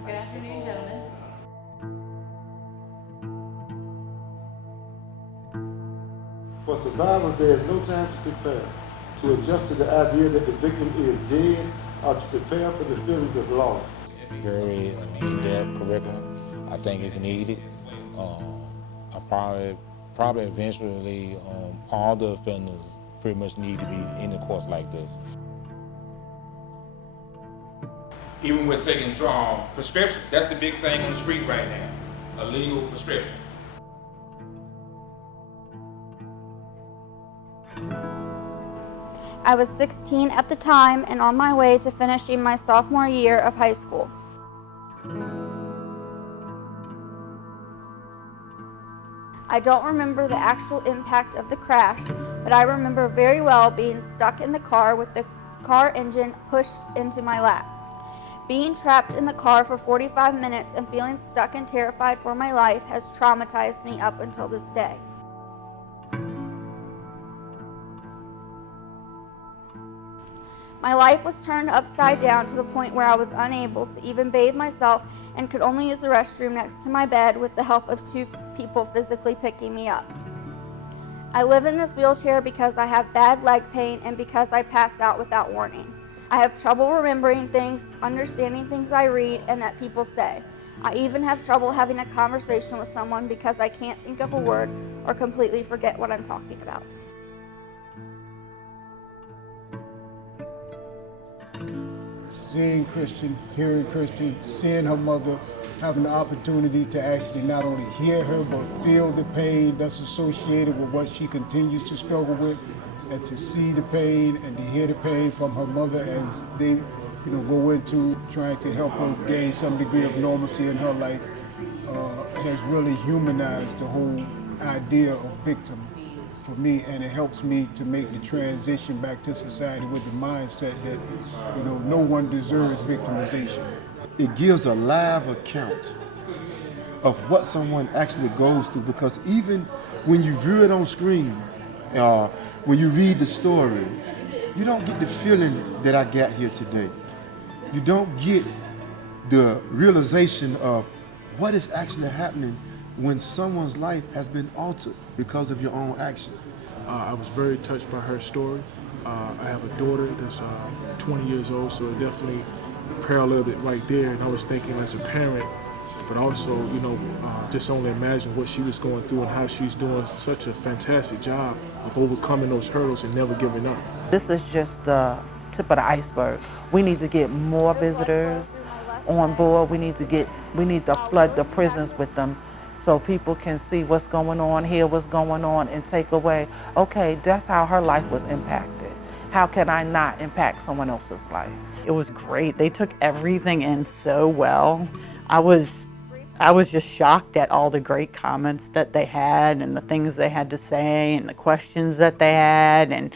Good afternoon, gentlemen. For survivors, there is no time to prepare, to adjust to the idea that the victim is dead, or to prepare for the feelings of loss. Very in-depth curriculum. I think it's needed. I probably eventually all the offenders pretty much need to be in a course like this. Even with taking prescriptions, that's the big thing on the street right now, a legal prescription. I was 16 at the time and on my way to finishing my sophomore year of high school. I don't remember the actual impact of the crash, but I remember very well being stuck in the car with the car engine pushed into my lap. Being trapped in the car for 45 minutes and feeling stuck and terrified for my life has traumatized me up until this day. My life was turned upside down to the point where I was unable to even bathe myself and could only use the restroom next to my bed with the help of 2 people physically picking me up. I live in this wheelchair because I have bad leg pain and because I pass out without warning. I have trouble remembering things, understanding things I read and that people say. I even have trouble having a conversation with someone because I can't think of a word or completely forget what I'm talking about. Seeing Kristen, hearing Kristen, seeing her mother, having the opportunity to actually not only hear her but feel the pain that's associated with what she continues to struggle with, and to see the pain and to hear the pain from her mother as they go into trying to help her gain some degree of normalcy in her life has really humanized the whole idea of victim for me, and it helps me to make the transition back to society with the mindset that no one deserves victimization. It gives a live account of what someone actually goes through, because even when you view it on screen, when you read the story, you don't get the feeling that I got here today. You don't get the realization of what is actually happening when someone's life has been altered because of your own actions. I was very touched by her story. I have a daughter that's 20 years old, so it definitely paralleled it right there. And I was thinking as a parent, but also, just only imagine what she was going through and how she's doing such a fantastic job of overcoming those hurdles and never giving up. This is just the tip of the iceberg. We need to get more visitors on board. We need to flood the prisons with them so people can see what's going on, hear what's going on, and take away, okay, that's how her life was impacted. How can I not impact someone else's life? It was great. They took everything in so well. I was just shocked at all the great comments that they had and the things they had to say and the questions that they had.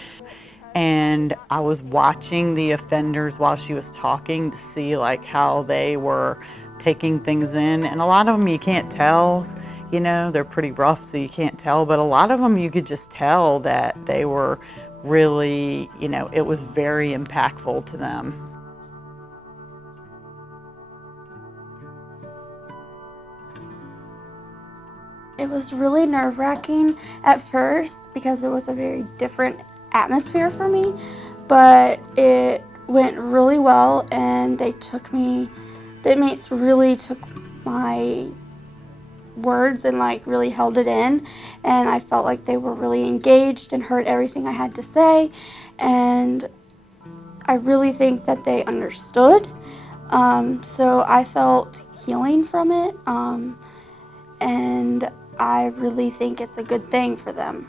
And I was watching the offenders while she was talking to see how they were taking things in. And a lot of them you can't tell, they're pretty rough, so you can't tell. But a lot of them you could just tell that they were really, it was very impactful to them. It was really nerve-wracking at first because it was a very different atmosphere for me, but it went really well, and the inmates really took my words and really held it in, and I felt like they were really engaged and heard everything I had to say, and I really think that they understood, so I felt healing from it, and I really think it's a good thing for them.